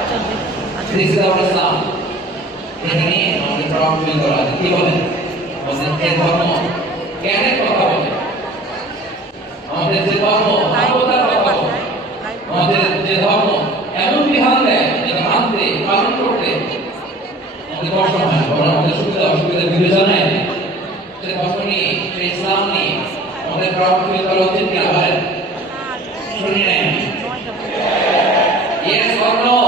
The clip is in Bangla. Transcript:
This is our Islam. এখানে আমাদের প্রবলেম করা আছে কি বলেন আমাদের যে ধর্ম জ্ঞানের কথা বলে আমাদের যে ধর্ম মানবতার কথা বলে আমাদের যে ধর্ম এমন বিধান দেয় যেটা মানতে পালন করতে আমাদের কষ্ট হয় বরং আমাদের সুবিধা অসুবিধা বিবেচনায় সে কষ্ট নিয়ে সে ইসলাম নিয়ে আমাদের প্রবলেম করা উচিত কি আবার শুনি নাই Yes or no?